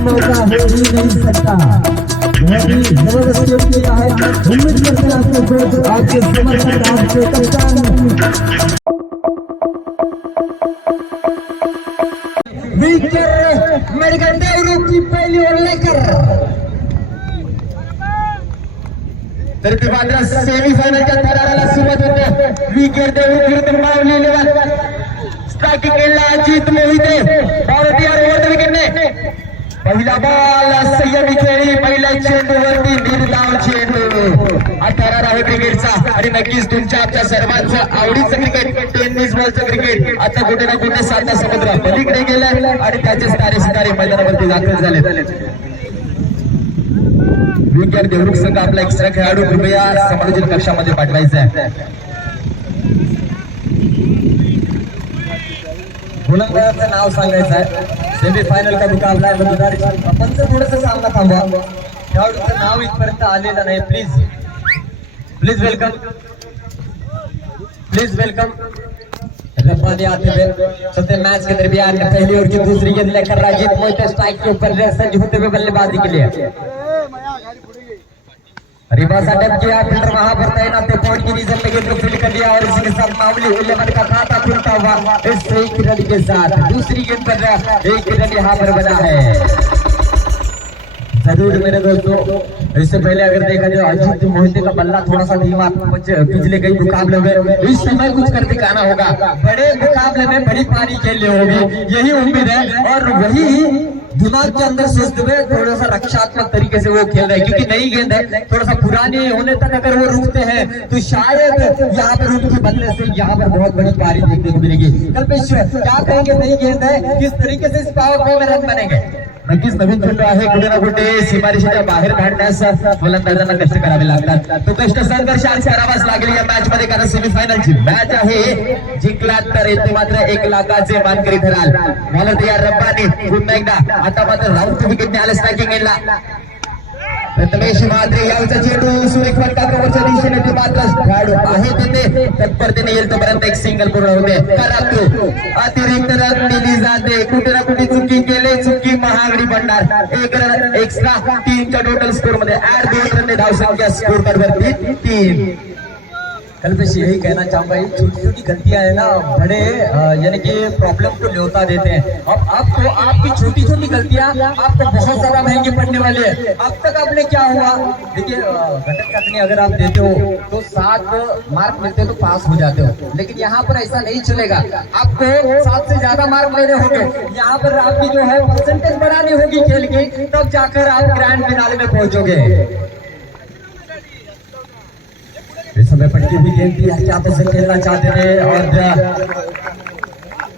मौका हो ही नहीं सकता। बहुत ही जबरदस्त किया है। उम्मीद करते हैं आपके कोच, आपके समर्थक, आपके कप्तान विकेट मेडिकल देवरू की पहली ओर लेकर तरी मात्र सेमीफायनलच्या थराला सुरुवात होते। विकेट देवरू विरुद्ध मावली लेवल स्ट्राइकिंग केला अजित मोहिते भारतीय विकेटने पहिला बॉल संयमी खेळी पहिल्या चेंडूवरती निर्धाव चेंडू हा थरार आहे क्रिकेटचा आणि नक्कीच तुमच्या आमच्या सर्वांचं आवडीचं क्रिकेट टेनिस बॉलचं क्रिकेट आता कुठे ना कुठे साता समुद्र पलीकडे गेलं आणि त्याचे तारे सितारे मैदानावरती दाखल झाले। विकेट देवरुख संघ आपला एक्स्ट्रा खेळाडू कृपया समालोचन कक्षामध्ये पाठवायचा आहे। गोलंदाजाचं नाव सांगायचं आहे। सेमीफायनल का मुकाबला आहे। आपण जर थोडंसं सामना थांबवा, खेळाडूचं नाव इथपर्यंत आलेलं नाही। प्लीज वेलकम रब्बानी आते हुए चलते मैच के दरमियान पहली ओवर की दूसरी गेंद लेकर राजीव मोहिते स्ट्राइक के ऊपर सज्ज होते हुए बल्लेबाजी के लिए रिवर्स अटैम्प्ट किया। फील्डर वहां पर तैनात थे, पॉइंट की रीजन में गेंद फील्ड कर दिया और इसी के साथ मामूली उल्लेखन का खाता खुलता हुआ इस एक रन के साथ दूसरी गेंद पर एक रन यहाँ पर बना है। जरूर मेरे दोस्तों, इससे पहले अगर देखा जाए अजित मोहिते का बल्ला थोड़ा सा धीमा पिछले कई मुकाबले में, इस समय कुछ कर दिखाना होगा। बड़े मुकाबले में बड़ी पारी खेलनी होगी, यही उम्मीद है। और वही दिमाग के अंदर सोचते हुए थोड़ा सा रक्षात्मक तरीके से वो खेल रहे हैं, क्योंकि नई गेंद है, थोड़ा सा पुरानी होने तक अगर वो रुकते हैं तो शायद यहाँ पर उनके बदले से यहाँ पर बहुत बड़ी पारी देखने को मिलेगी। कल्पेश क्या कहेंगे, नई गेंद है, किस तरीके से इस पावर प्ले में रन बनेंगे? नक्कीच नवीन चेंडू आहे, कुठे ना कुठे सीमारेषेच्या बाहेर काढण्यास फलंदाजांना कष्ट करावे लागतात। तो कष्ट संघर्ष आज करावाच लागेल या मॅच मध्ये, कारण सेमीफायनलची मॅच आहे। जिंकलात तर येथे मात्र 1 लाखाचे मानकरी ठराल। मला तयार रब्बानी पुन्हा एकदा आता मात्र राऊंड विकेटने आले स्ट्राइकिंग केला। प्रथमेश म्हात्रे याचा चेंडू सुरेख फटकाप्रवरच्या दिशेने ते मात्र खेळाडू आहे तिथे तत्परतेने येईल तोपर्यंत एक सिंगल पूर्ण होते। परंतु अतिरिक्त रन दिली जाते, कुठे ना कुठे चुकी केले, चुकी महागडी पडणार। 1 रन एक्स्ट्रा, 3च्या टोटल स्कोर मध्ये ऍड 2 रन धावसंख्या स्कोर कार्ड वरती 3। कल्पेश यही कहना चाहूंगा, ये छोटी छोटी गलतियां है ना बड़े यानी कि प्रॉब्लम को न्योता देते हैं। अब तो आपकी छोटी छोटी गलतियां आपको बहुत ज्यादा महंगी पड़ने वाली है। अब तक आपने क्या हुआ, देखिए घटक कथनी अगर आप देते हो तो 7 मार्क मिलते तो पास हो जाते हो, लेकिन यहाँ पर ऐसा नहीं चलेगा। आपको 7 से ज्यादा मार्क लेने होंगे, यहाँ पर आपकी जो है परसेंटेज बढ़ानी होगी खेल की, तब जाकर आप ग्रैंड फिनाले में पहुंचोगे। इस समय पटकी भी गेंद थी, हाथों से खेलना चाहते थे और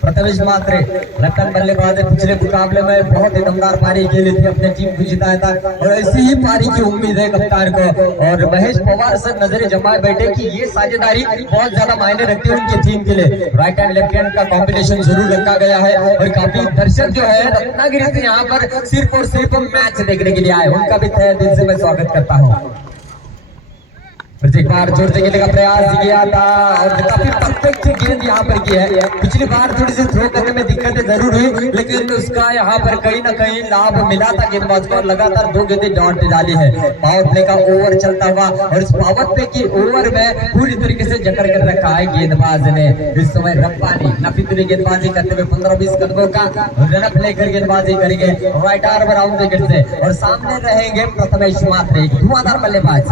प्रथमेश म्हात्रे रतन बल्लेबाज पिछले मुकाबले में बहुत ही दमदार पारी खेली थी, अपने टीम को जिताया था और ऐसी ही पारी की उम्मीद है कप्तान को। और महेश पवार से नजरें जमाए बैठे कि ये साझेदारी बहुत ज्यादा मायने रखती है उनकी टीम के लिए। राइट हैंड लेफ्ट हैंड का कॉम्बिनेशन जरूर रखा गया है और काफी दर्शक जो है रत्नागिरी से यहाँ पर सिर्फ और सिर्फ मैच देखने के लिए आए, उनका भी तहे दिल से मैं स्वागत करता हूँ। एक बार जोर से खेलने का प्रयास किया था और काफी परफेक्ट गेंद यहाँ पर की है। पिछली बार थोड़ी सी थ्रो करने में दिक्कतें जरूर हुई, लेकिन उसका यहाँ पर कहीं ना कहीं लाभ मिला था गेंदबाज को। लगातार 2 गेंदें डॉट पे डाली है। पावर प्ले का ओवर चलता हुआ और इस पावर प्ले की ओवर में पूरी तरीके से जकड़ कर रखा है गेंदबाज ने। इस समय रब्बानी नफीतुरी गेंदबाजी करते हुए 15-20 कदमों का रनअप लेकर गेंदबाजी करेंगे राइट आर्म राउंड विकेट से, और सामने रहेंगे प्रथमेश म्हात्रे, धुआंधार बल्लेबाज।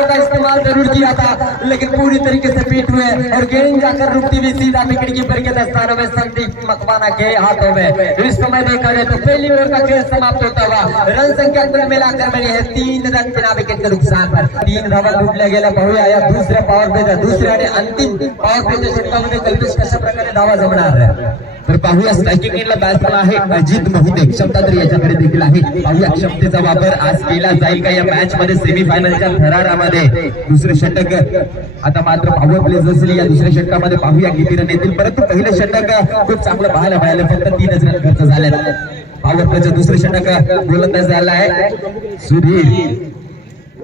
का इस्तेमाल जरूर किया था, लेकिन पूरी तरीके से पीट हुए और गेंद जाकर रुकती हुई सीधा विकेट कीपर के दस्तानों में संदीप मकवाना के हाथों में। इस समय देखा जाए तो पहली ओवर का खेल समाप्त होता हुआ रन संख्या कुल मिलाकर बनी है 3 रन बिना विकेट के नुकसान पर। 3 धावा लुटल्या गेल्या पाहूया या दुसऱ्या पॉवर प्लेचा, दुसऱ्या आणि अंतिम पॉवर प्लेच्या षटकामध्ये कल्पेश कशा प्रकारे धावा जमणार आहे तर पाहूया। स्ट्राइकिंग एंडला बॅट्समन आहे अजित मोहिते, क्षमता तर याच्याकडे देखील आहे। पाहूया क्षमतेचा वापर आज केला जाईल का या मॅच मध्ये सेमीफायनलच्या थरारामध्ये। दुसरे षटक आता मात्र पॉवर प्ले असेल या दुसऱ्या षटकामध्ये, पाहूया किती रन येतील। परंतु पहिलं षटक खूप चांगलं पाहायला मिळालं, फक्त 3च रन खर्च झाले। पॉवर प्लेचं दुसरे षटक गोलंदाज झाला आहे सुधीर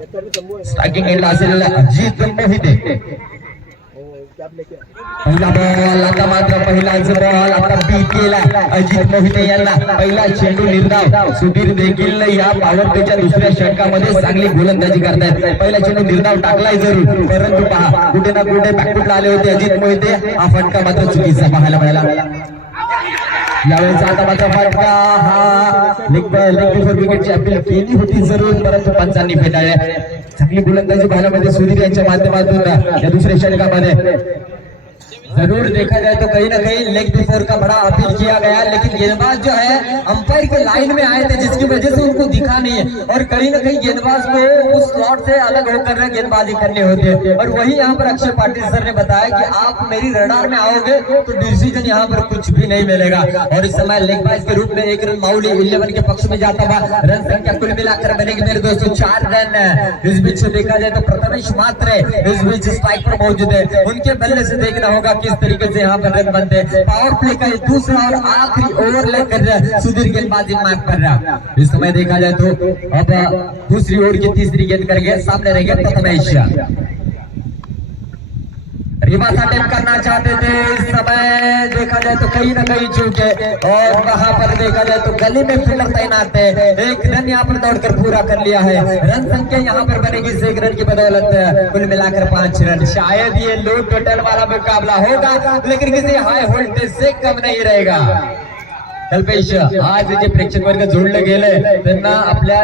स्ट्रायकिंग एंडला असेल अजित मोहिते. पहिला बॉल आता मात्र पहिलाच बॉल आता बी केला अजित मोहिते यांना. पहिला चेंडू निर्धाव. सुधीर देखील या पॉवर प्लेच्या दुसऱ्या षटकामध्ये चांगली गोलंदाजी करतायत. पहिला चेंडू निर्धाव टाकलाय जरूर, परंतु पहा कुठे ना कुठे बॅकफुटला आले होते अजित मोहिते. हा फटका मात्र चुकीचा पाहायला मिळाला. यावेळेचा आता मात्र फटका हा लेग बिफोर विकेटची अपील केली होती जरूर, परंतु पंचांनी फेटाळल्या. चांगली गोलंदाजी पाहायला मिळते सुधीर यांच्या माध्यमातून या दुसऱ्या षटकामध्ये. जरूर देखा जाए तो कहीं ना कहीं लेग बिफोर का बड़ा अपील किया गया, लेकिन गेंदबाज जो है अंपायर के लाइन में आए थे जिसकी वजह से उनको दिखा नहीं है. और कहीं ना कहीं गेंदबाज को उस स्लॉट से अलग होकर गेंदबाजी करने होते हैं. और वही यहाँ पर अक्षय पाटिल सर ने बताया कि आप मेरी रडार में आओगे तो डिसीजन यहाँ पर कुछ भी नहीं मिलेगा. और इस समय लेग बाज के रूप में 1 रन माउली 11 के पक्ष में जाता हुआ. रन संख्या कुल मिलाकर बनेगी मेरे दोस्तों 4 रन. इस बीच से देखा जाए तो प्रथमेश मात्रे इस बीच स्ट्राइक पर मौजूद है. उनके बल्ले से देखना होगा किस तरीके से यहाँ पर रन बनते हैं. पावर प्ले का ये दूसरा और आखिरी ओवर लेकर सुधीर गेंदबाजी मार्ग पर रहा. इस समय देखा जाए तो अब दूसरी ओवर की तीसरी गेंद करके सामने रहेंगे प्रथमेश. रिवर्स अटेम्प्ट करना चाहते थे, इस समय देखा जाए तो कहीं ना कहीं चूके. और वहां पर देखा जाए तो गली में फील्डर तैनात है. 1 रन यहाँ पर दौड़कर पूरा कर लिया है. रन संख्या यहाँ पर बनेगी 1 रन की बदौलत कुल मिलाकर 5 रन. शायद ये लो टोटल वाला मुकाबला होगा, लेकिन किसी हाई वोल्टेज से कम नहीं रहेगा. कल्पेश, आज जे प्रेक्षक वर्ग जोडले गेले त्यांना आपल्या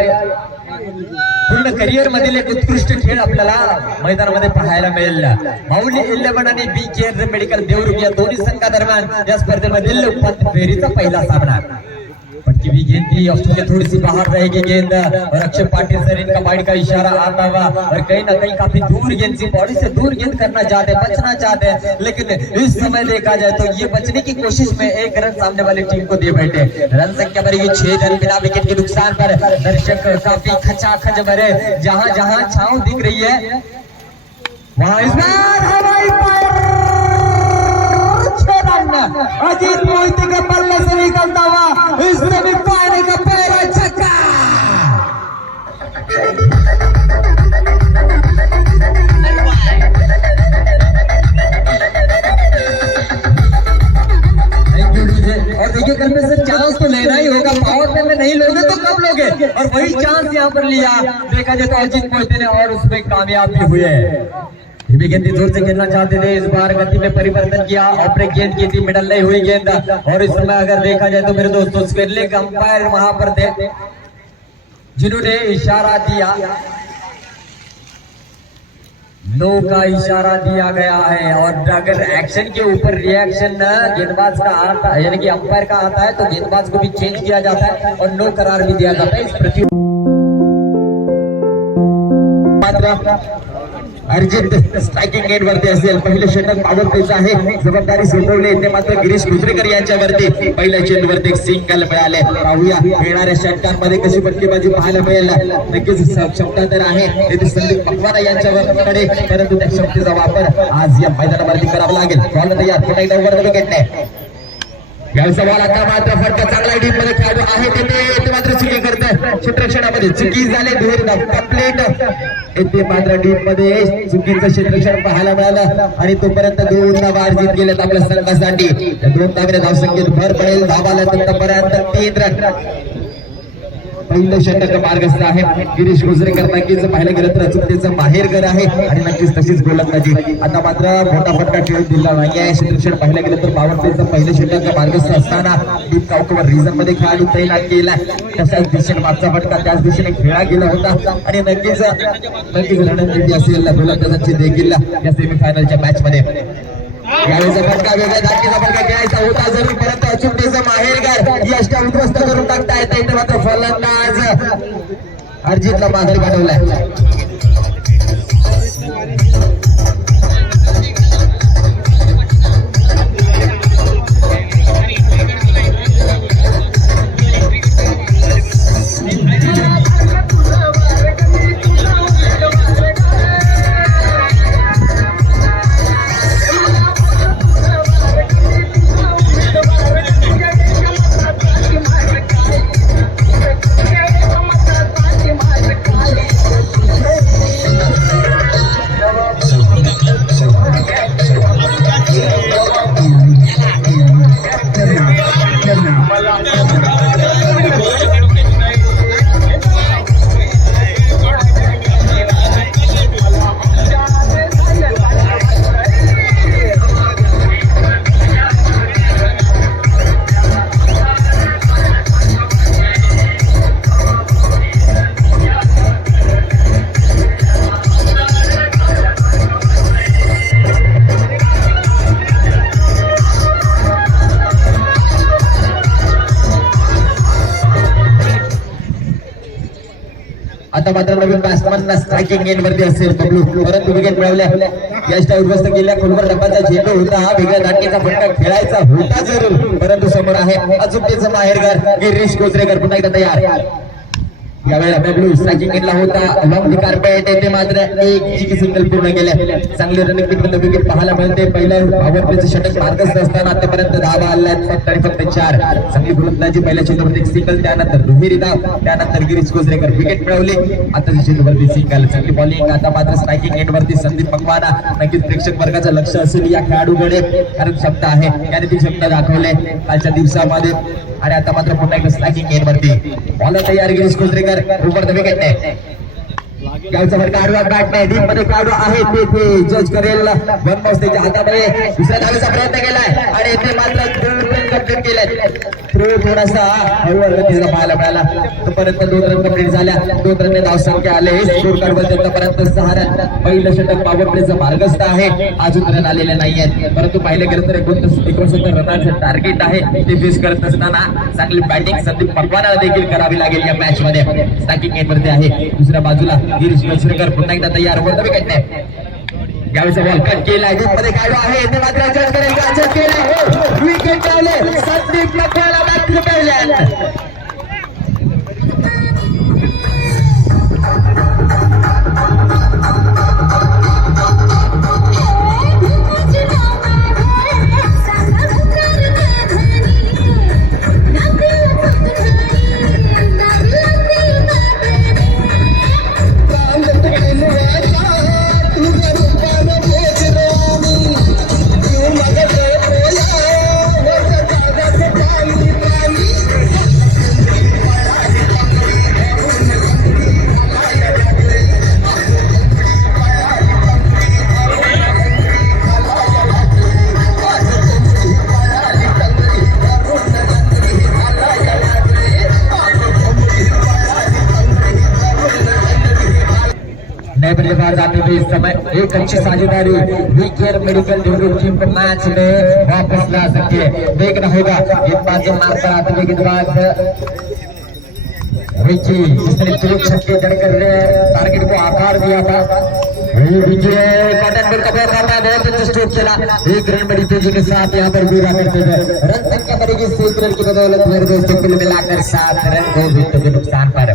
पूर्ण करिअर मधील एक उत्कृष्ट खेळ आपल्याला मैदानामध्ये पाहायला मिळेल. माऊली 11 आणि बी केअर मेडिकल देवरुख या दोन्ही संघादरम्यान या स्पर्धेमधील उपांत्य फेरीचा पहिला सामना. पटकी भी गेंद थी, ऑफ चुके थोड़ी सी बाहर रहेगी गेंद. और अक्षय पाटिल सर इनका वाइड का इशारा आता हुआ और कहीं ना कहीं काफी दूर गेंद सी बॉडी से दूर गेंद करना चाहते, बचना चाहते हैं. लेकिन इस समय देखा जाए तो ये बचने की कोशिश में 1 रन सामने वाली टीम को दे बैठे. रन संख्या बढ़ेगी 6 रन बिना विकेट के नुकसान पर. दर्शक काफी खचाखच भरे, जहां जहां छांव दिख रही है वहां इस बार हवाई फायर. अजीत मोहिते के बल्ले से निकलता हुआ इसने भी पाने का पहला छक्का. Thank you DJ. और देखिए कल में से चांस तो लेना ही होगा. पावर प्ले में नहीं लोगे तो कब लोगे? और वही चांस यहाँ पर लिया. देखा जाए तो अजीत मोहिते ने और उसमें कामयाब भी हुए. भी गेंद जोर से खेलना चाहते थे, इस बार गति में परिवर्तन किया. ऑफ ब्रेक गेंद की थी, मिडल नहीं हुई गेंद. और इस समय अगर देखा जाए तो मेरे दोस्तों स्पेरले का अंपायर वहां पर थे जिन्होंने इशारा दिया, नो का इशारा दिया गया है. और अगर एक्शन के ऊपर रिएक्शन गेंदबाज का आता है, यानी कि अंपायर का आता है, तो गेंदबाज को भी चेंज किया जाता है और नो करार भी दिया जाता है. इस प्रति अर्जित स्ट्रायकिंग एंड वरती असेल. पहिलं षटक पॉवर प्लेचं आहे, जबाबदारी सोपवली ते मात्र गिरीश कुत्रेकर यांच्यावरती. पहिल्या चेंडूवरती एक सिंगल मिळाले. पाहूया येणाऱ्या षटकांमध्ये कशी फटकेबाजी पाहायला मिळेल. नक्कीच क्षमता तर आहे येथे संदीप पकवाना यांच्याकडे, परंतु त्या क्षमतेचा वापर आज या मैदानावरती करावा लागेल. बॉल तयार, पुन्हा एकदा ओव्हर विकेटने यावेळेचा बॉल. आता मात्र फटका चांगला डीप मध्ये खेळाडू आहे ते मात्र चुकी करत. क्षेत्ररक्षणामध्ये चुकी झाले, दुहेरी धाव कंप्लीट. येथे मात्र डीप मध्ये चुकीचं क्षेत्ररक्षण पाहायला मिळालं आणि तोपर्यंत 2 धावा अर्जित केल्यात आपल्या संघासाठी. 2 धावेने धावसंख्येत भर पडेल. धावाला तोपर्यंत 3 रन. पहिलं षटक मार्गस्थ आहे. गिरीश कुजरेकर नक्कीच पाहिलं गेलं तर अचूकतेचं माहेरघर आहे आणि नक्कीच तशीच गोलंदाजी. आता मात्र मोठा फटका खेळून दिला नाही आहे. क्षेत्ररक्षण पाहिलं गेलं तर पॉवर प्लेचं पहिलं षटक मार्गस्थ असताना डीप काउंटवर रिझन मध्ये खेळाडू तैनात केला. तशाच दिशेने मागचा फटका त्याच दिशेने खेळला गेला होता आणि नक्कीच रणनीती असेल गोलंदाजांची देखील या सेमीफायनलच्या मॅच मध्ये. यावेळेचा फटका वेगळ्या धाकेचा फटका खेळायचा होता जरी, परंतु अचूकतेचं माहेरघर यष्टा उद्ध्वस्त करून टाकता येतं. इथे मात्र फलंदाज अर्जितला माघारी पाठवलाय. आता मात्र नवीन बॅट्समन स्ट्रायकिंग एंड वरती असेल बबलू, परंतु विकेट मिळवल्या. यष्टा उद्ध्वस्त केल्या. खोलवर डब्बाचा झेंडू होता, हा वेगळ्या धाटणीचा फटका खेळायचा होता जरूर, परंतु समोर आहे अचूकतेचं माहेरघर गिरीश कोचरेकर पुन्हा एकदा तयार. यावेळेला बबलू स्ट्रायकिंग एंडला होता, लॉंग द कार्पेट येथे मात्र एक जिकी सिंगल पूर्ण केले. चांगली रनिंग बिटवीन विकेट पाहायला मिळते. पहिलं पॉवर प्लेचं षटक मार्गस्थ असताना आतापर्यंत धावा आल्या फक्त 4. चांगली गोलंदाजी पहिल्या चेंडूवरती एक सिंगल, त्यानंतर दुहेरी धाव, त्यानंतर गिरीश कोचरेकर विकेट मिळवली. आताच्या चेंडूवरती सिंगल. चांगली बॉलिंग. आता मात्र स्ट्रायकिंग एंड वरती संदीप पकवाना. नक्कीच प्रेक्षक वर्गाचं लक्ष असेल या खेळाडूकडे, कारण क्षमता आहे, त्याने ती क्षमता दाखवले कालच्या दिवसामध्ये. आणि आता मात्र पुन्हा एकदा स्ट्रायकिंग एंड वरती बॉल तयार. गिरीश कोचरेकर उपर द विकेट ने गावचा फटका आडवा बॅट नाही, डीप मध्ये काढू आहे तेथे जज करेल. वन बॉस त्याच्या हातामध्ये दुसऱ्या धावेचा प्रयत्न केलाय आणि येथे मात्र कंप्लीट केलाय. थ्रो थोडासा हळूहळू तिचा पाहायला मिळाला. तोपर्यंत 2 रन कंप्लीट झाल्या. 2 रन धाव संख्या आले. स्कोर कार्ड वर आतापर्यंत 6 रन. पहिलं षटक पॉवर प्लेचं मार्गस्थ आहे, अजून रन आलेले नाहीयेत, परंतु पाहिलं गेलं तर 69 रनांचं टार्गेट आहे. ते फेस करत असताना चांगली बॅटिंग संदीप पकवानाला देखील करावी लागेल या मॅच मध्ये. स्ट्रायकिंग एंड वरती आहे दुसऱ्या बाजूला गिरीश कोचरेकर पुन्हा एकदा तयार. वर विकेट ने यावेळेचा बॉल कट केलाय, मध्ये काढू आहे ते मात्र जज करेल का? जज केला, विकेट लावले संदीप पकवाना बॅट ठेवल्या. बल्लेबाज आते हुए इस समय एक अच्छी साझेदारी वीकेयर मेडिकल डेवलप टीम को मैच में वापस ला सकती है. देखना होगा गेंदबाज मार कर आते हुए गेंदबाज विकी जिसने 2 छक्के जड़कर टारगेट को आकार दिया था. विजय कॉटन बॉल का बहुत अच्छा स्ट्रोक खेला. 1 रन बड़ी तेजी के साथ यहाँ पर पूरा करते हुए रन संख्या बढ़ेगी 7 रन की बदौलत मेरे दोस्तों कुल मिलाकर 7 रन को विकेट के नुकसान पर.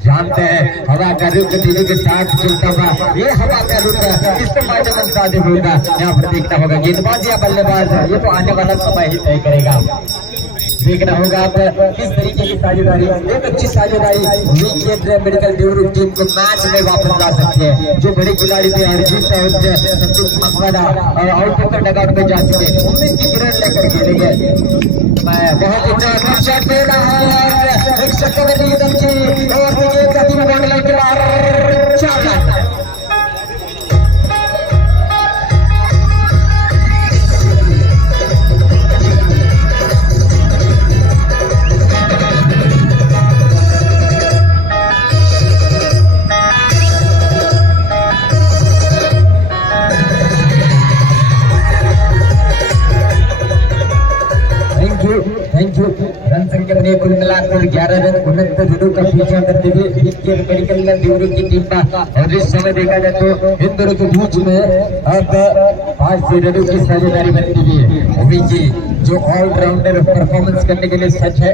जानते हैं हवा का रुख तेजी के साथ चलता हुआ, ये हवा का रुख किसके माध्यम साधे होगा यहाँ पर देखना होगा. गेंदबाज या बल्लेबाज ये तो आने वाला समय ही तय करेगा. देखना होगा आप किस तरीके की साझेदारी, एक अच्छी साझेदारी वीकेयर मेडिकल डेवलप टीम को मैच में वापस ला सकते हैं. जो बड़े खिलाड़ी थे अर्जुन संदीप पकवाना आउट होकर डगआउट में जा चुके हैं, उनमें की किरण लेकर खेलेंगे. बहुत अच्छा शॉट दे रहा है, एक शॉट और बॉल के बाहर 4 रन. Thank you. रन संख्या में कुल मिलाकर 11 रन 69 रनों का पीछा करते हुए वीकेयर मेडिकल डेवलप की टीम का. और इस समय देखा जाए तो इन दोनों के बीच में अब 5 रनों की साझेदारी बनती है. विकी जो ऑलराउंडर परफॉर्मेंस करने के लिए सच है,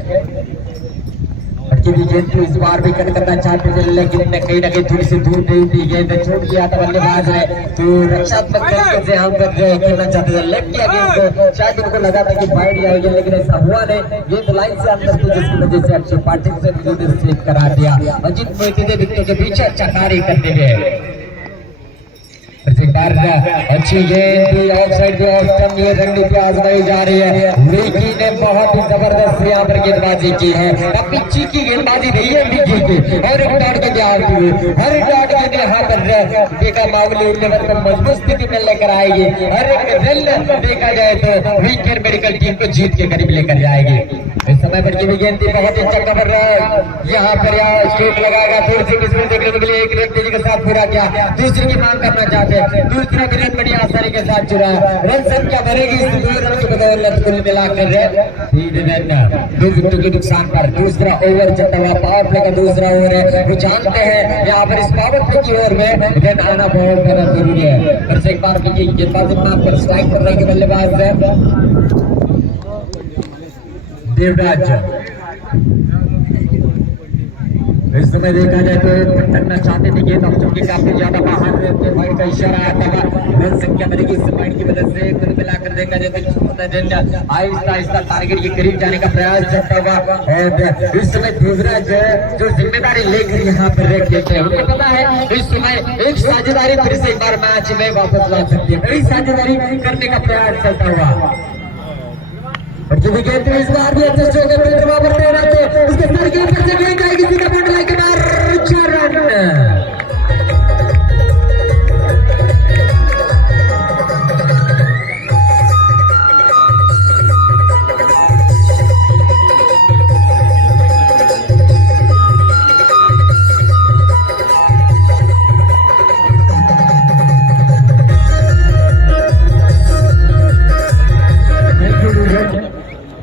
गेंद को इस बार भी कट करना चाहते थे, लेकिन कहीं ना कहीं थोड़ी सी दूर नहीं थी. गेंद छूट गया था बल्लेबाज है, तो रक्षात्मक तरीके से हम तक खेलना चाहते थे. लेग किया गेंद को, शायद उनको लगा था कि फाइट जाएगी, लेकिन ऐसा हुआ नहीं. गेंद लाइन से अंदर थी, जिसकी वजह से अच्छे पार्टिसिपेंट ने सेव करा दिया. अजीत मोहिते ने विकेटों के पीछे अच्छा कार्य करते हुए अच्छी गेंद ऑफ साइड पे ऑफ स्टंप ये रणनीति आजमाई जा रही है. विकी ने बहुत ही जबरदस्त यहाँ पर गेंदबाजी की है. काफी चीकी गेंदबाजी रही है विकी की, और एक डॉट के तैयार हुए हर डॉट के यहाँ पर देखा मामले उनके मतलब मजबूत स्थिति में लेकर आएगी. हर एक रन देखा जाए तो वीकेयर मेडिकल टीम को जीत के करीब लेकर जाएगी. इस समय पर की भी गेंद बहुत ही अच्छा कर रहा है. यहाँ पर स्ट्रोक लगाएगा, थोड़ी सी किस्मत देखने को मिली. 1 रन तेजी के साथ पूरा किया, दूसरी की मांग करना चाहते पे दूसरा भी रन बड़ी आसानी के साथ चुरा। रन संख्या बढ़ेगी इस 2 रन की बदौलत कुल मिलाकर 3 रन 2 विकेट के नुकसान पर। दूसरा ओवर चलता हुआ पावर प्ले का दूसरा ओवर है। वो जानते हैं यहाँ पर इस पावर प्ले की ओवर में रन आना बहुत ज्यादा जरूरी है। फिर से एक बार गेंदबाजी पर स्ट्राइक कर रहे बल्लेबाज देवराज। इस समय देखा जाए तो पटकना चाहते थे गेंद अब चुके काफी ज्यादा बाहर पॉइंट का इशारा आता था। रन संख्या बढ़ेगी इस पॉइंट की वजह से कुल मिलाकर देखा जाए तो आहिस्ता आहिस्ता टारगेट के करीब जाने का प्रयास करता हुआ। और इस समय देवराज जो जिम्मेदारी लेकर यहाँ पर रेख देते हैं, उनको पता है इस समय एक साझेदारी फिर से एक बार मैच में वापस ला सकती है। बड़ी साझेदारी करने का प्रयास चलता हुआ और जो विकेट इस बार भी एडजस्ट हो गए वहां पर रहते उसके सर के ऊपर से गेंद जाएगी सीधा पॉइंट लाइन के बाहर 4 रन।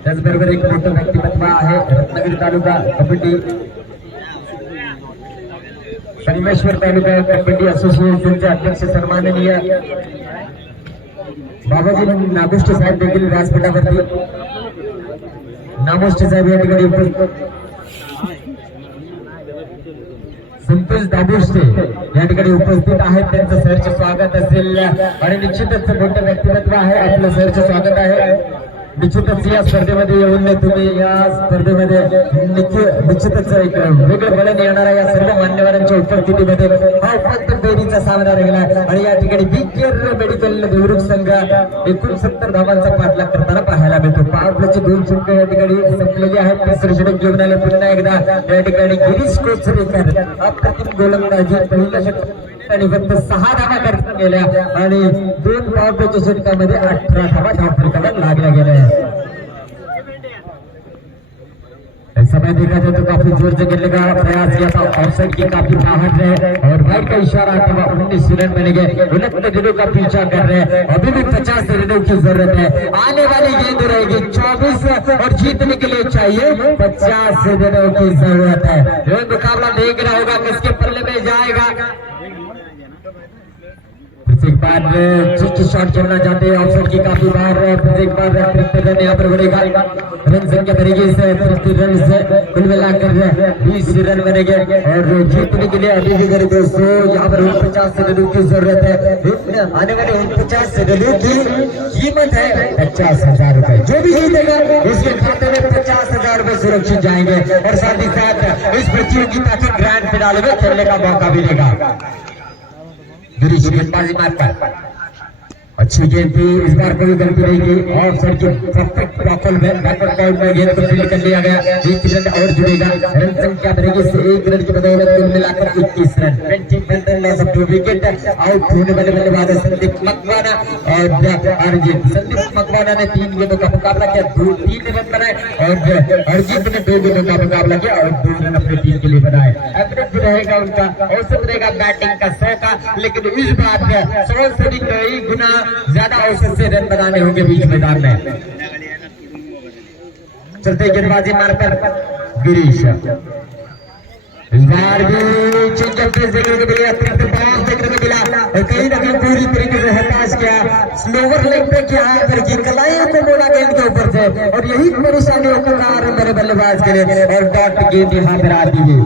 त्याचबरोबर एक मोठं व्यक्तिमत्व आहे रत्नागिरी तालुका कबड्डी संगमेश्वर तालुका कबड्डी असोसिएशनचे अध्यक्ष सन्माननीय बाबाजी नागोष्टे साहेब देखील व्यासपीठावरती नागोष्टे साहेब या ठिकाणी उपस्थित संतोष दाबोष्टे या ठिकाणी उपस्थित आहेत। त्यांचं सरचे स्वागत असेल आणि निश्चितच मोठं व्यक्तिमत्व आहे आपलं सरचे स्वागत आहे। निश्चितच या स्पर्धेमध्ये येऊन तुम्ही या स्पर्धेमध्ये निश्चितच एक वेगळं बळण येणाऱ्या या सर्व मान्यवरांच्या उपस्थितीमध्ये हा उपांत्य फेरीचा सामना रंगला आणि या ठिकाणी बीकेआर मेडिकल देवरुख संघ 69 धावांचा पाठलाग करताना पाहायला मिळतो। पॉवर प्लेचे 2 षटके या ठिकाणी संपलेली आहेत। तिसरे षटक घेऊन आले पुन्हा एकदा या ठिकाणी गिरीश कोचरेकर अप्रतिम गोलंदाजी पहिल्या षटकात आणि फक्त 6 धावा करता गेल्या आणि 2 पॉवर प्लेच्या षटकामध्ये 18 धावा धावफलकावर लागल्या गेल्या। समय देखा जाए तो काफी जोर से खेलने का प्रयास किया था, ऑफसाइड की काफी बाहर रहे और राइट का इशारा आता हुआ 19 रन बनेंगे। 69 रनों का पीछा कर रहे हैं, अभी भी 50 रनों की जरूरत है। आने वाली गेंद रहेगी 24 और जीतने के लिए चाहिए 50 रनों की जरूरत है। जो मुकाबला देखना होगा किसके पल्ले में जाएगा। एक बार शॉट खेलना चाहते हैं, ऑफसाइड की काफी बाहर है। फिर एक बार रन यहाँ पर बढ़ेगा, रन संख्या बढ़ेगी इस रन से कुल मिलाकर 20 रन बनेंगे और जीतने के लिए अभी भी मेरे दोस्तों यहाँ पर 49 रनों की जरूरत है। आने वाले 49 रनों की कीमत है 50,000 रुपए। जो भी जीतेगा उसके खाते में 50,000 रुपए सुरक्षित जाएंगे और साथ ही साथ इस प्रतियोगिता के ग्रैंड फिनाले में खेलने का मौका मिलेगा। गिरीश गेंदबाजी मारकर अच्छी गेंद थी, इस बार कोई गलती नहीं की। ऑफ साइड की परफेक्ट बैकवर्ड में गेंद को फील्ड कर लिया गया। 1 रन और जुड़ेगा, रन संख्या बढ़ेगी 1 रन की बदौलत कुल मिलाकर 21 run. 21 run loss of 2 wicket. Out होने वाले बल्लेबाज संदीप मकवाना और अरजीत। संदीप मकवाना ने 3 गेंदों का मुकाबला किया, 3 रन बनाए और अरजीत ने 2 गेंदों का मुकाबला किया और 2 रन अपने टीम के लिए बनाए। एवरेज रहेगा उनका, औसत रहेगा बैटिंग का 100 का, लेकिन इस बार 100 से भी कई गुना ज्यादा औसत से रन बनाने होंगे बीच मैदान में। चलते गेंदबाजी मारकर गिरीश, इस बार भी चेंजअप देखने को मिला, अतिरिक्त बॉल देखने को मिला और कहीं ना कहीं पूरी तरीके से हताश किया। स्लोवर लेग पे किया है फिर की कलाइयों को मोड़ा गेंद के ऊपर से और यही परेशानियों का कारण मेरे बल्लेबाज के लिए और डॉट गेंद यहाँ पर आती है।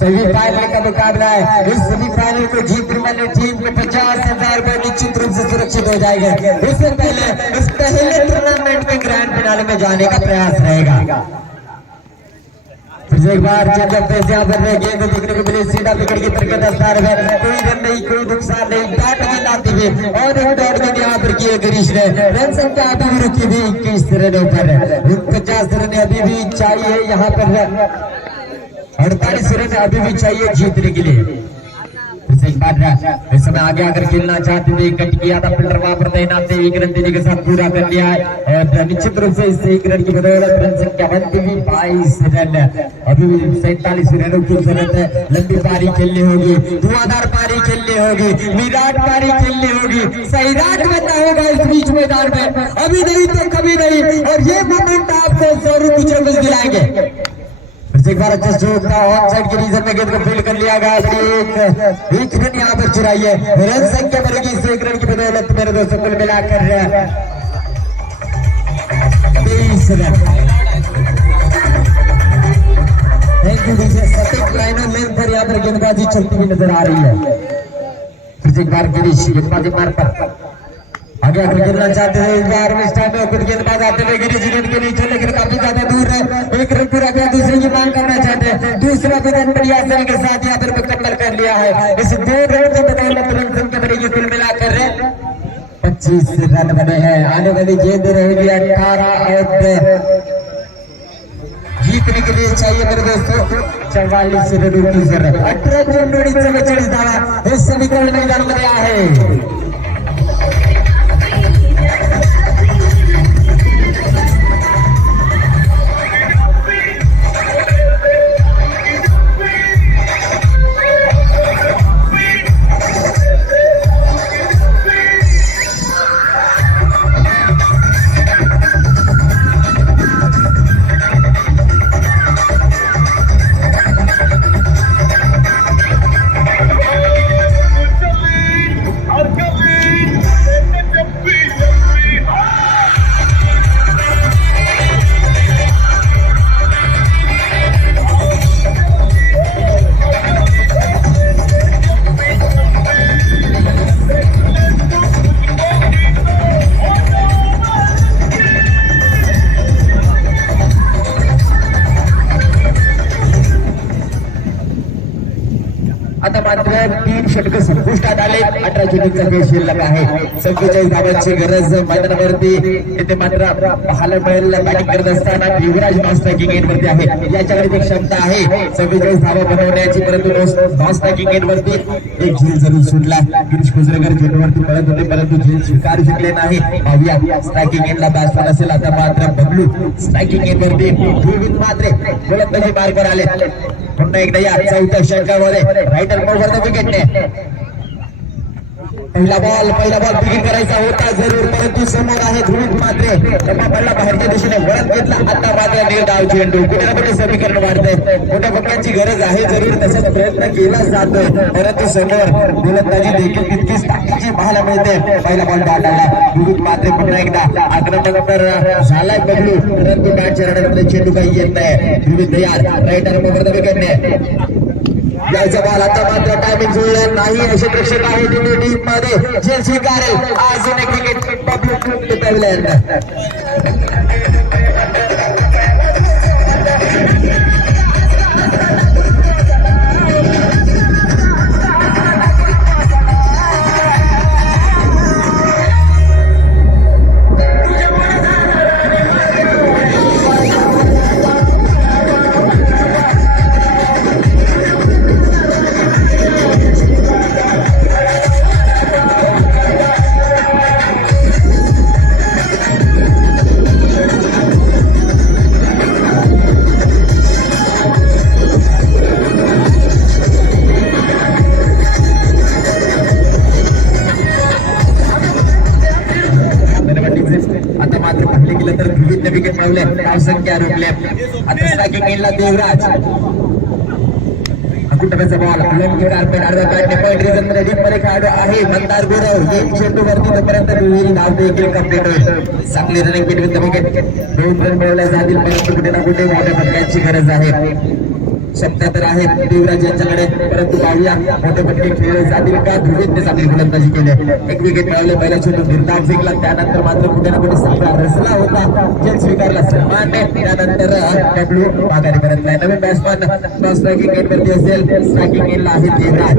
सेमीफाइनल का मुकाबला है, इस सेमीफाइनल को जीतने वाली टीम को 50,000 रुपए निश्चित रूप से सुरक्षित हो जाएंगे। इससे पहले इस पहले टूर्नामेंट के ग्रैंड फिनाले में जाने का प्रयास रहेगा। फिर एक बार चेंजअप पे यहाँ पर गेंद देखने को मिली, सीधा विकेट की तरफ दस्तार है, कोई रन नहीं, कोई नुकसान नहीं, डॉट गेंद आती हुई और एक डॉट गेंद यहाँ पर किए गिरीश ने। रन संख्या अभी भी रुकी हुई 21 रनों पर। 49 रन अभी भी चाहिए यहाँ पर, 48 रन अभी भी चाहिए जीतने के लिए। एक बार इस समय आगे आकर खेलना चाहते थे, कट किया था फिल्डर वहां पर तैनात थे, 1 रन देने के साथ पूरा कर लिया है और निश्चित रूप से इस 1 रन की बदौलत रन संख्या बनती हुई 22 रन। अभी 47 रनों की जरूरत है, लंबी पारी खेलनी होगी, धुआंधार पारी खेलनी होगी, विराट पारी खेलनी होगी, सही राट बनना होगा इस बीच मैदान में, अभी नहीं तो कभी नहीं। और ये मोमेंट आपको जरूर कुछ न कुछ दिलाएंगे। एक बार अच्छा स्ट्रोक था, ऑन साइड के रीजन में गेंद को फील्ड कर लिया गया, एक रन यहाँ पर चुराई है, रन संख्या बढ़ेगी इस 1 रन की बदौलत मेरे दोस्तों कुल मिलाकर 23 रन। Thank you DJ. सटीक लाइनों लेन पर यहाँ पर गेंदबाजी चलती हुई नजर आ रही है। फिर एक बार गिरीश गेंदबाजी मार पर आगे आकर खेलना चाहते हैं, इस बार में स्टार्ट में खुद गेंदबाज आते हुए गिरीश गेंद के नीचे लेकिन काफी ज्यादा दूर है, 1 रन पूरा किया, दूसरे की मांग करना चाहते हैं, दूसरा विकेट बढ़िया से के साथ यहाँ पर मुकम्मल कर लिया है। इस 2 रन के बदौलत रन संख्या बढ़ेगी कुल मिलाकर 25 रन बने हैं। आने वाली गेंद रहेगी 18 और जीतने के लिए चाहिए मेरे दोस्तों 44 रनों की जरूरत। 18 चौड़ी 44 धावा इस समीकरण मैदान में आया है। आता मात्र 3 षटक संपुष्टात आले, 18 चेंडूंचा खेळ शिल्लक आहे, 44 धावांची गरज मैदानावरती इथे मात्र पाहायला मिळेल। बॅटिंग करत असताना युवराज नॉन स्ट्रायकिंग एंडवरती आहे, याच्याकडे एक क्षमता आहे 44 धावा बनवण्याची, परंतु नॉन स्ट्रायकिंग एंडवरती एक झेल जरूर सुटला। गिरीश कुजरेकर झेलवरती पळत होते परंतु झेल स्वीकारू शकले नाही। पाहूया स्ट्रायकिंग एंडला बॅट्समन असेल, आता मात्र बबलू स्ट्रायकिंग एंडवरती धुळवीत मात्र गोलंदाजी मार्गावर आले। पुन्हा एकदा या 4थ्या षटकामध्ये रायटर मोवर विकेटने पहिला बॉल बिगिन करायचा होता जरूर, परंतु समोर आहे ध्रुवीत मात्र टप्पा बाहेरच्या दिशेने वळत घेतला। आता मात्र निर्धाव चेंडू, कुठे ना कुठे समीकरण वाढतंय, मोठ्या फटक्यांची गरज आहे जरूर, तसाच प्रयत्न केला जातोय, परंतु समोर गोलंदाजी देखील तितकीच ताकदीची पाहायला मिळते। पहिला बॉल बॅट आला, ध्रुवीत मात्र पुन्हा एकदा आक्रमक तर झालाय बबलू, परंतु बॅटच्या रडामध्ये चेंडू काही येत नाही। ध्रुवीत तयार, राईट आर्म मोवर विकेटने यायचा बॉल, आता मात्र टायमिंग जुळला नाही, असे प्रेक्षक आहे टीम मध्ये जे स्वीकारेल अजून एक विकेट बबलू पॅव्हलियन। आता मात्र पाहिले गेलं तर विविध विकेट मिळवले, धावसंख्या रोखल्या। आता स्ट्रायकिंग केला देवराज, कुटुंबाचा बॉल लंबी कार्पेट अर्धा पॉइंट रिझन मध्ये डीप मध्ये खेळाडू आहे मंदार गुरव, एक चेंडू वरती तोपर्यंत दुहेरी धाव देखील कंप्लीट होईल। चांगली running between the wicket, 2 run मिळवल्या जातील, परंतु कुठे ना कुठे मोठ्या फटक्यांची गरज आहे। 77 आहेत देवराज यांच्याकडे, परंतु पाहूया मोठे फटके खेळले जातील का। ध्रुवीतने चांगली गोलंदाजी केली, एक विकेट मिळवले, पहिला चेंडू निर्धाव फेकला, त्यानंतर मात्र कुठे ना कुठे सामना रसला होता, खेळ स्वीकारला सन्मानने, त्यानंतर बबलू माघारी परतलाय। नवीन बॅट्समन स्ट्रायकिंग एंडवरती असेल, स्ट्रायकिंग एंडला आहे देवराज,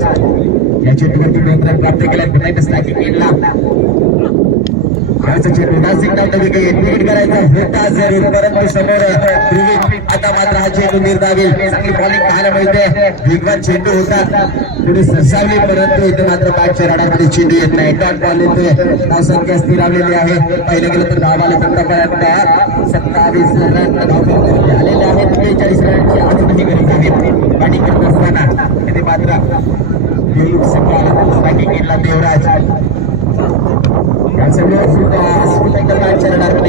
या चेंडूवरती 2 रन प्राप्त केले, पुन्हा स्ट्रायकिंग एंडला याचं चेंडू नासिक नाटक विकेट करायचा होता जरूर, परंतु समोर ध्रुवी आता मात्र हा चेंडू निर्धावी चांगली बॉलिंग पाहायला मिळते. वेगवान चेंडू होता, पुढे सरसावली, परंतु इथे मात्र बॅटच्या राडामध्ये चेंडू येत नाही. डॉट बॉल येतोय, धावसंख्या स्थिरावलेली आहे. पहिलं गेलं तर धाव आले आतापर्यंत 27 रन धाव आलेले आहेत. 43 रनची आजही गरज आहे. बॅटिंग करत असताना इथे मात्र बॅटिंग केला देवराज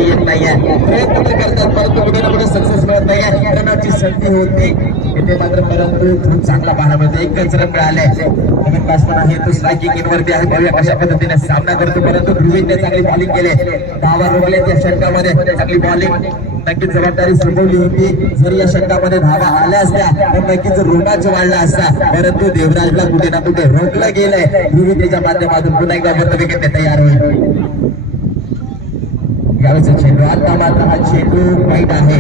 येत नाहीये. प्रयत्न तर करतात परंतु कुठे ना कुठे सक्सेस मिळत नाहीये. रनाची संधी होती इथे मात्र, परंतु खूप चांगला पाहायला मिळतो. एकच रन मिळाले. नवीन बॅट्समन आहे तो स्ट्रायकिंग इनवरती आहे. बघूया कशा पद्धतीने सामना करतो, परंतु ध्रुवीने चांगली बॉलिंग केले. धावा रोखले त्या षटकामध्ये. चांगली बॉलिंग, नक्कीच जबाबदारी सोपवली होती. जर या षटकामध्ये धावा आल्या असत्या तर नक्कीच रोमांच वाढला असता, परंतु देवराजला कुठे ना कुठे रोखलं गेलंय. ध्रुवी त्याच्या माध्यमातून पुन्हा एकदा बंद विकेट तयार होईल. यावेळेचा चेंडू आता मात्र हा चेंडू वाईट आहे.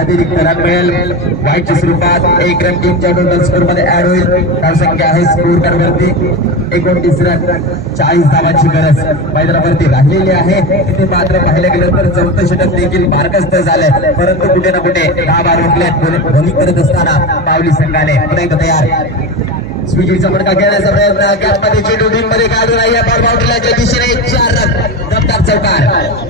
अतिरिक्त रन मिळेल वाईटच्या स्वरूपात. 1 रन टीमच्या टोटल स्कोर मध्ये ऍड होईल. धावसंख्या आहे स्कोर कार्ड वरती 29 रन, 40 धावांची गरज मैदानावरती राहिलेली आहे. इथे मात्र पाहिलं गेलं तर चौथं षटक देखील मार्गस्थ झालंय, परंतु कुठे ना कुठे धावा रोखल्यात. बॉलिंग करत असताना पावली संघाने पुन्हा एकदा तयार. स्विचचा फटका घेण्याचा प्रयत्न, गॅपमध्ये चेंडू टीम मध्ये काढून नाही. बॉल बाउंड्रीच्या दिशेने 4 रन, दमदार चौकार.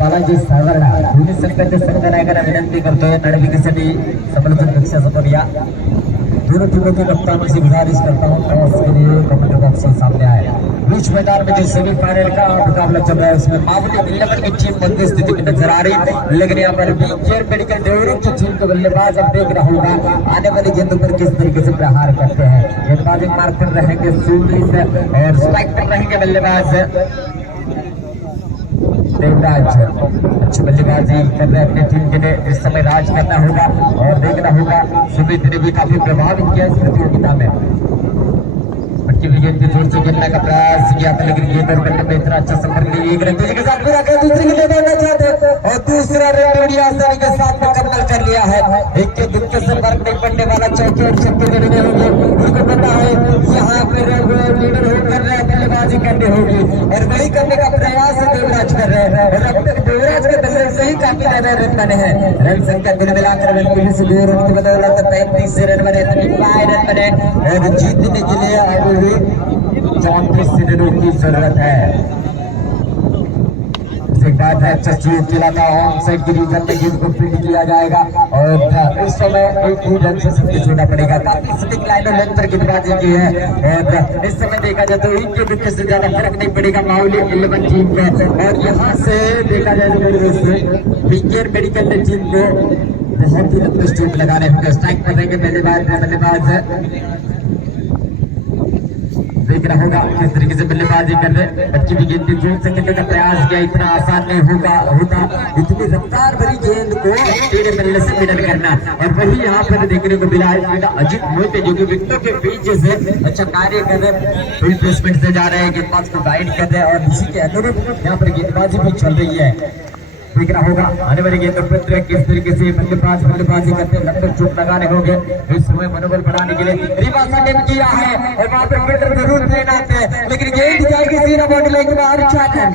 बालाजी सावरडा दोन्ही संघाच्या संघनायकांना विनंती करतोय लढविकीसाठी समर्थन कक्षासमोर या. दोनों टीमों के कप्तानों से गुजारिश करता हूँ टॉस के लिए कमेंट बॉक्स से सामने आए. बीच मैदान में जो सेमीफाइनल का मुकाबला चल रहा है उसमें मामूली 11 की टीम मध्य स्थिति में नजर आ रही है, लेकिन यहाँ पर बीकेआर मेडिकल डेवलप की टीम के बल्लेबाज अब देख रहा होगा आने वाली गेंदों पर किस तरीके से प्रहार करते हैं. गेंदबाजी मार्कर रहेंगे सूर्य और स्ट्राइक पर रहेंगे बल्लेबाज देवराज. अच्छी बल्लेबाजी कर रहे अपनी टीम के लिए. इस समय राज करना होगा और देखना होगा. सुमित ने भी काफी प्रभावित किया इस प्रतियोगिता में. बच्ची विकेट की जोर से खेलने का प्रयास किया था, लेकिन गेंद और बल्ले में इतना अच्छा संपर्क नहीं. एक रन के साथ पूरा कर दूसरी गेंद दौड़ना चाहते और दूसरा रन बड़ी आसानी के साथ मुकम्मल कर लिया है. एक के दुख के संपर्क नहीं पड़ने वाला चौके और छक्के जड़ने होंगे. उनको पता है यहाँ पर लीडर होकर बल्लेबाजी करनी होगी और वही करने का प्रयास देवराज कर रहे हैं. और अब तक देवराज के बल्ले से ही काफी ज्यादा रन बने हैं. रन संख्या कुल मिलाकर 2 रन की बदौलत 35 रन बने, 35 रन बने और जीतने के लिए आगे हुई 34 रनों की जरूरत है. एक बात है चस्टियों किला का ऑन साइड की रीजन में गेंद को फील्ड किया जाएगा और इस समय एक ही रन से सबके छोड़ना पड़ेगा. काफी स्टिक लाइन और लेंथ पर गेंदबाजी की है और इस समय देखा जाए तो इनके विकेट से ज्यादा फर्क नहीं पड़ेगा माहौली 11 टीम में. और यहाँ से देखा जाए तो बीकेआर मेडिकल टीम को बहुत ही लंबे स्ट्रोक लगाने होंगे. स्ट्राइक पर रहेंगे बल्लेबाज. देखना होगा किस तरीके से बल्लेबाजी कर रहे. बच्ची भी गेंद जोर से खेलने का प्रयास किया, इतना आसान नहीं होता इतनी रफ्तार भरी गेंद को टेढ़े बल्ले से मिडल करना. और वही यहाँ पर देखने को मिला है अजीत मोहिते जो कि विकेटों के बीच से अच्छा कार्य कर रहे हैं, फील्ड प्लेसमेंट से जा रहे हैं, गेंदबाज को गाइड कर रहे हैं और इसी के अनुरूप यहाँ पर गेंदबाजी भी चल रही है. देखना होगा आने वाली गेंद पर किस तरीके से बल्लेबाजी करते हैं. लंबे चोट लगाने होंगे इस समय मनोबल बढ़ाने के लिए. रिवर्स अटेम्प्ट किया है और वहां पर फील्डर जरूर तैनात है, लेकिन गेंद जाएगी सीधा बॉडी लाइन के बाहर. 4 रन.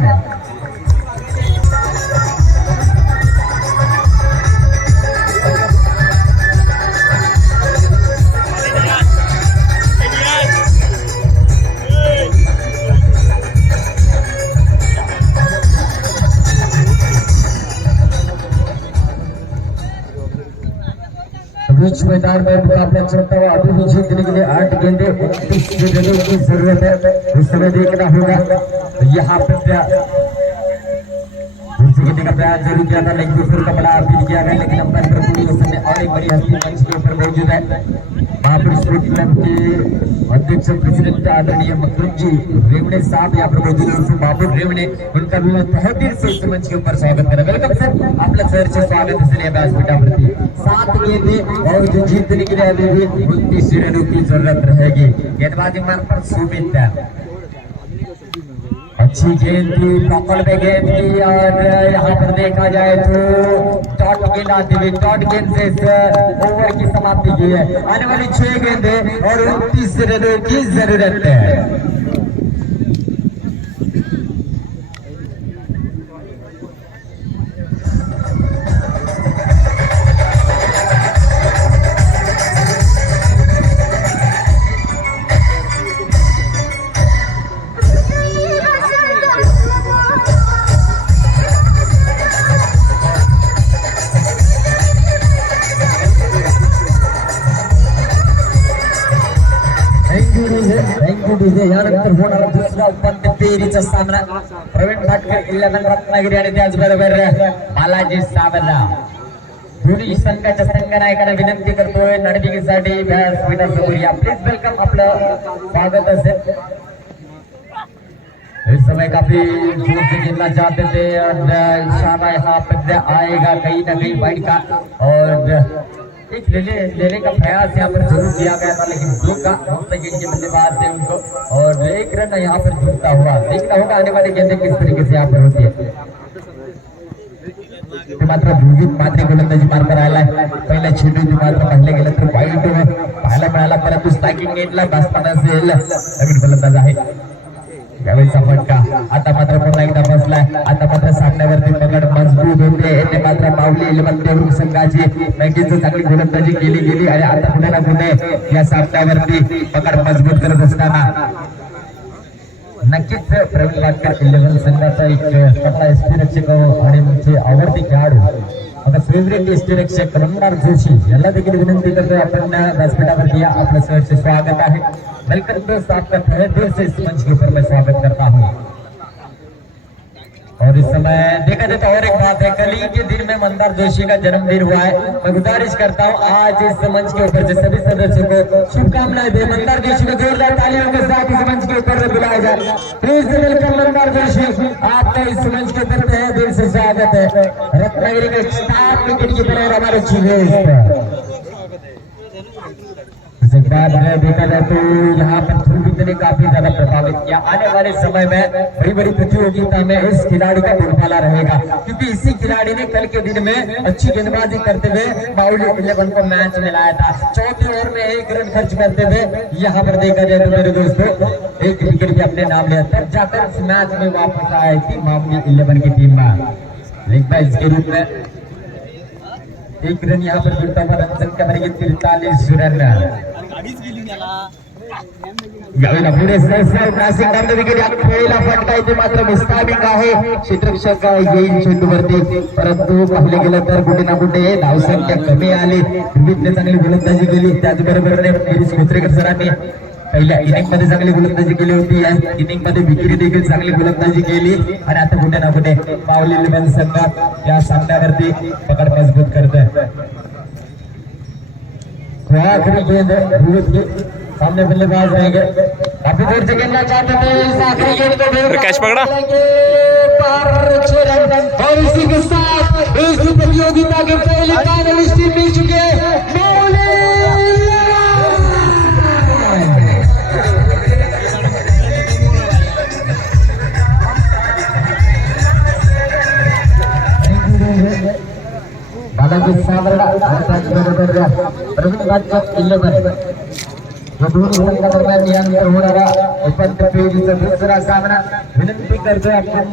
बीच मैदान में मुकाबला चलता हुआ अभी भी जीतने के लिए 8 गेंदे 29 रनों की जरूरत है। उस समय देखना होगा यहाँ पर का प्रयास जरूर किया था, लेकिन दूसरे का बड़ा अपील किया गया, लेकिन अंपायर पर पूरी उस समय और एक बड़ी हस्ती मंच के ऊपर मौजूद है। महापुर स्पोर्ट क्लब के अध्यक्ष प्रेसिडेंट आदरणीय मकरूम जी रेवड़े साहब यहाँ पर मौजूद है। महापुर रेवड़े उनका भी तहे दिल से इस मंच के ऊपर स्वागत करें। वेलकम सर, आपका सर से स्वागत इसलिए व्यासपीठा प्रति 7 गेंदे और जो जीतने के लिए अभी भी 29 रनों की जरूरत रहेगी। गेंदबाजी मार्ग पर सुमित अच्छी गेंद की पकड़ में गेंद की और यहाँ पर देखा जाए तो डॉट गेंद आती हुई डॉट गेंद से इस ओवर की समाप्ति की है। आने वाली 6 गेंदे और 29 रनों की जरूरत है। यानंतर होणारा दुसरा उपांत्य फेरीचा सामना प्रवीण भाटकर 11 रत्नागिरी आणि त्याचबरोबर बालाजी सावरराव दोन्ही संघाच्या संघनायकांना विनंती करतोय नडबिकीसाठी व्यासपीठासमोर या। प्लीज वेलकम, आपलं स्वागत असेल। इस समय काफी जोर से खेलना चाहते थे और इशारा यहाँ पर आएगा कहीं ना कहीं बाइट का और एक लेने का प्रयास यहाँ पर जरूर किया गया था, लेकिन का के बल्लेबाज थे उनको और एक रन यहाँ पर जुड़ता हुआ। देखना होगा आने वाली गेंदें किस तरीके से यहाँ पर होती है। मात्र भूवित मात्र गोलंदाजी मार्ग राहिला पहिल्या चेंडूची मात्र पाहिले गेलं तर वाईट पाहायला मिळाला, परंतु स्ट्रायकिंग गेटला बसताना असेल नवीन गोलंदाज आहे यावेळीचा फटका। आता मात्र पुन्हा एकदा बसलाय, आता मात्र सामन्यावरती पकड मजबूत होते। येथे मात्र माऊली 11 देवरुख संघाची नक्कीच चांगली गोलंदाजी केली आणि आता पुन्हा ना पुढे या सामन्यावरती पकड मजबूत करत असताना नक्कीच प्रवीण भाटकर 11 संघाचा एक चांगला यष्टीरक्षक आणि तुमचे आवडते खेळाडू आता फेवरेट यष्टीरक्षक रमणार जोशी यांना देखील विनंती करतोय आपण व्यासपीठावरती या। आपलं सहर्ष स्वागत आहे। वेलकम दोस्त, आपका तहे दिल से इस मंच के ऊपर मैं स्वागत करता हूँ। और इस समय देखा जाए तो और एक बात है, कल ही के दिन में मंदार जोशी का जन्मदिन हुआ है। मैं गुजारिश करता हूँ आज इस मंच के ऊपर सभी सदस्यों को शुभकामनाएं दे। मंदार जोशी को जोरदार तालियों के साथ इस मंच के ऊपर बुलाया जाए। प्लीज वेलकम मंदार जोशी, आपका इस मंच के ऊपर तहे दिल से स्वागत है। रत्नागिरी के स्टार विकेट कीपर और हमारे चीफ बाद देखा जाए तो यहाँ पर ध्रुवित ने काफी ज्यादा प्रभावित किया। आने वाले समय में बड़ी बड़ी प्रतियोगिता में इस खिलाड़ी का बोलबाला रहेगा, क्योंकि इसी खिलाड़ी ने कल के दिन में अच्छी गेंदबाजी करते हुए माउली 11 को मैच में लाया था। चौथे ओवर में 1 रन खर्च करते हुए यहाँ पर देखा जाए तो मेरे दोस्तों 1 विकेट भी अपने नाम लिया, तब जाकर इस मैच में वापस आई थी माउली 11 की टीम में लेग बाइज के रूप में। 1 रन यहाँ पर जुड़ता हुआ रन संख्या बनेगी 43 रन। पुढे पहिला फटका इथे मात्र मुस्ताबिक आहे, क्षेत्ररक्षक येईल चेंडूवरती, परंतु पाहिले गेलं तर कुठे ना कुठे धावसंख्या कमी आली। विविधने चांगली गोलंदाजी केली, त्याचबरोबर गिरीश खोत्रेकर सरांनी पहिल्या इनिंग मध्ये चांगली गोलंदाजी केली होती। या इनिंग मध्ये विकेट देखील चांगली गोलंदाजी केली आणि आता कुठे ना कुठे माऊली 11 संघ या सामन्यावरती पकड मजबूत करतोय। आखिरी गेंद सामने बल्लेबाज रहेंगे, काफी देर से खेलना चाहते थे इस आखिरी गेंद को कैच पकड़ा और इसी के साथ इस प्रतियोगिता के पहले फाइनलिस्ट मिल चुके हैं। बालाजी सावरराव प्रवीण भाटकर 11 या दोन्ही संघादरम्यान यानंतर होणारा उपांत्य फेरीचा दुसरा सामना विनंती करतोय आपण